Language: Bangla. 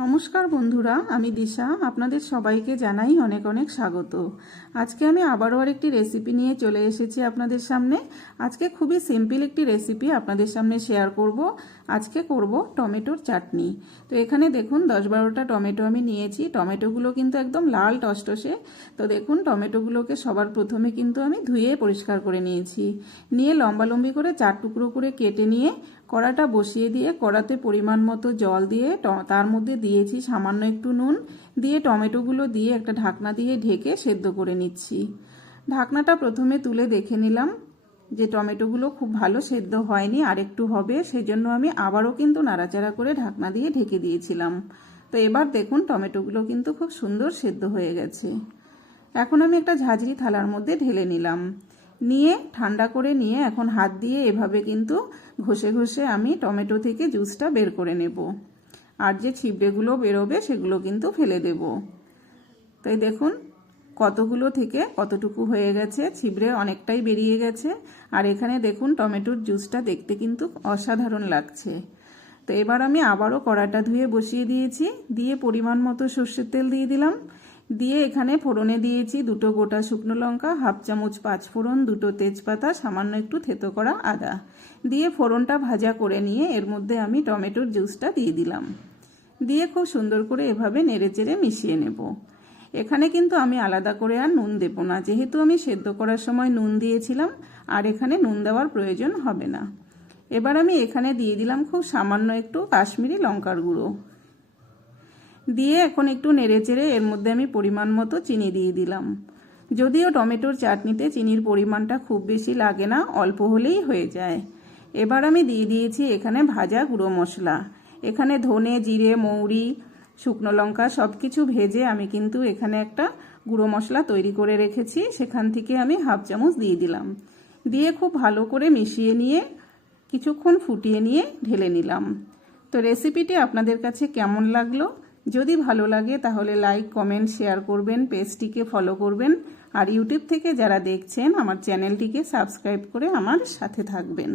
নমস্কার বন্ধুরা, আমি দিশা। আপনাদের সবাইকে জানাই অনেক অনেক স্বাগত। আজকে আমি আবারও আরেকটি রেসিপি নিয়ে চলে এসেছি আপনাদের সামনে। আজকে খুবই সিম্পল একটি রেসিপি আপনাদের সামনে শেয়ার করব। আজকে করব টমেটোর চাটনি। তো এখানে দেখুন 10-12টা টমেটো আমি নিয়েছি। টমেটোগুলো কিন্তু একদম লাল টসটসে। তো দেখুন টমেটোগুলোকে সবার প্রথমে কিন্তু আমি ধুয়ে পরিষ্কার করে নিয়ে লম্বালম্বি করে 4 টুকরো করে কেটে নিয়ে কড়াটা বসিয়ে দিয়ে কড়াতে পরিমাণ মতো জল দিয়ে তার মধ্যে দিয়েছি সামান্য একটু নুন দিয়ে টমেটোগুলো দিয়ে একটা ঢাকনা দিয়ে ঢেকে সেদ্ধ করে নিচ্ছি। ঢাকনাটা প্রথমে তুলে দেখে নিলাম যে টমেটোগুলো খুব ভালো সেদ্ধ হয়নি, আর একটু হবে, সেজন্য আমি আবারও কিন্তু নাড়াচাড়া করে ঢাকনা দিয়ে ঢেকে দিয়েছিলাম। তো এবার দেখুন টমেটোগুলো কিন্তু খুব সুন্দর সেদ্ধ হয়ে গেছে। এখন আমি একটা ঝাঁঝরি থালার মধ্যে ঢেলে নিলাম, নিয়ে ঠান্ডা করে নিয়ে এখন হাত দিয়ে এভাবে কিন্তু ঘষে ঘষে আমি টমেটো থেকে জুসটা বের করে নেব। আর যে ছিবড়েগুলো বেরোবে সেগুলো কিন্তু ফেলে দেব। তাই দেখুন কতগুলো থেকে কতটুকু হয়ে গেছে, ছিবড়ে অনেকটাই বেরিয়ে গেছে। আর এখানে দেখুন টমেটোর জুসটা দেখতে কিন্তু অসাধারণ লাগছে। তো এবার আমি আবারও কড়াটা ধুয়ে বসিয়ে দিয়েছি, দিয়ে পরিমাণ মতো সর্ষের তেল দিয়ে দিলাম। দিয়ে এখানে ফোড়নে দিয়েছি 2টো গোটা শুকনো লঙ্কা, 1/2 চামচ 5 ফোড়ন, 2টো তেজপাতা, সামান্য একটু থেতো করা আদা দিয়ে ফোড়নটা ভাজা করে নিয়ে এর মধ্যে আমি টমেটোর জুসটা দিয়ে দিলাম। দিয়ে খুব সুন্দর করে এভাবে নেড়েচেড়ে মিশিয়ে নেব। এখানে কিন্তু আমি আলাদা করে আর নুন দেব না, যেহেতু আমি সেদ্ধ করার সময় নুন দিয়েছিলাম, আর এখানে নুন দেওয়ার প্রয়োজন হবে না। এবার আমি এখানে দিয়ে দিলাম খুব সামান্য একটু কাশ্মীরি লঙ্কার গুঁড়ো দিয়ে এখন একটু নেড়েচেড়ে এর মধ্যে আমি পরিমাণ মতো চিনি দিয়ে দিলাম। যদিও টমেটোর চাটনিতে চিনির পরিমাণটা খুব বেশি লাগে না, অল্প হলেই হয়ে যায়। এবার আমি দিয়ে দিয়েছি এখানে ভাজা গুঁড়ো মশলা। এখানে ধনে, জিরে, মৌরি, শুকনো লঙ্কা সব কিছু ভেজে আমি কিন্তু এখানে একটা গুঁড়ো মশলা তৈরি করে রেখেছি, সেখান থেকে আমি 1/2 চামচ দিয়ে দিলাম। দিয়ে খুব ভালো করে মিশিয়ে নিয়ে কিছুক্ষণ ফুটিয়ে নিয়ে ঢেলে নিলাম। তো রেসিপিটি আপনাদের কাছে কেমন লাগলো? যদি ভালো লাগে তাহলে লাইক, কমেন্ট, শেয়ার করবেন, পেজটিকে ফলো করবেন, আর ইউটিউব থেকে যারা দেখছেন আমার চ্যানেলটিকে সাবস্ক্রাইব করে আমার সাথে থাকবেন।